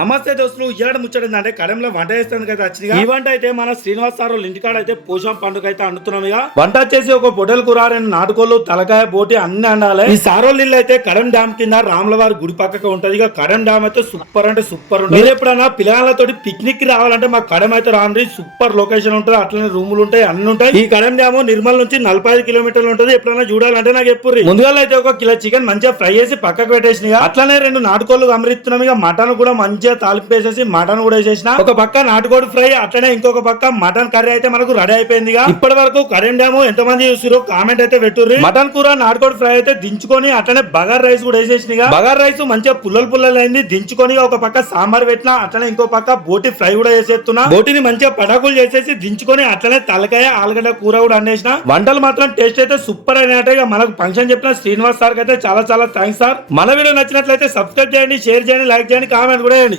నమస్తే దోస్తులు ఇయ్యాడ ముచ్చడిందంటే కడెంలో వంట చేస్తాను కదా వచ్చిందిగా ఈ వంట అయితే మన శ్రీనివాస్ సార్ వాళ్ళ ఇంటికాడ అయితే పోషం పండుగ అయితే అంటున్నాం ఇక వంట వచ్చేసి ఒక పొటల్ కూర రెండు నాటుకోళ్ళు తలకాయ బోటి అన్ని అండాలి ఈ సారోళ్ళ ఇల్లు అయితే కడెం డ్యామ్ కింద రాములవారి గుడి పక్కకు ఉంటది ఇక కడెం డ్యామ్ అయితే సూపర్ అంటే సూపర్ ఉంటుంది. మీరు ఎప్పుడైనా పిల్లలతో పిక్నిక్ కి రావాలంటే మా కడెం అయితే రాండి సూపర్ లొకేషన్ ఉంటుంది, అట్లనే రూములు ఉంటాయి అన్ని ఉంటాయి. ఈ కడెం డ్యామ్ నిర్మల్ నుంచి 45 కిలోమీటర్లు ఉంటుంది. ఎప్పుడైనా చూడాలంటే నాకు ఎప్పుడు ముందుగా అయితే ఒక కిలో చికెన్ మంచిగా ఫ్రై చేసి పక్కకు పెట్టేసిన అట్లనే రెండు నాటుకోళ్ళు గమనిస్తున్నాం ఇక మటన్ కూడా మంచిగా తాలింపు వేసేసి మటన్ కూడా వేసేసిన ఒక పక్క నాటుకోడి ఫ్రై అట్లనే ఇంకొక పక్క మటన్ కర్రీ అయితే మనకు రెడీ అయిపోయింది. ఇప్పటి వరకు కరెంట్ డ్యాము ఎంత మంది చూసారో కామెంట్ అయితే పెట్టుర్రి. మటన్ కూర నాటుకోడి ఫ్రై అయితే దించుకొని అట్లనే బగార్ రైస్ కూడా వేసేసిన బగార్ రైస్ మంచిగా పుల్లలు అయింది దించుకొని ఒక పక్క సాంబార్ పెట్టినా అట్లనే ఇంకో పక్క బోటి ఫ్రై కూడా చేసేస్తున్నా. బోటిని మంచిగా పటాకులు చేసేసి దించుకొని అట్లనే తలకాయ ఆలుగడ్డ కూర కూడా అండేసిన. వంటలు మాత్రం టేస్ట్ అయితే సూపర్ అయినట్టు మనకు ఫంక్షన్ చెప్పిన శ్రీనివాస్ సార్ అయితే చాలా థ్యాంక్స్ సార్. మన వీడియో నచ్చినట్లయితే సబ్స్క్రైబ్ చేయండి, షేర్ చేయండి, లైక్ చేయండి, కామెంట్ కూడా చేయండి.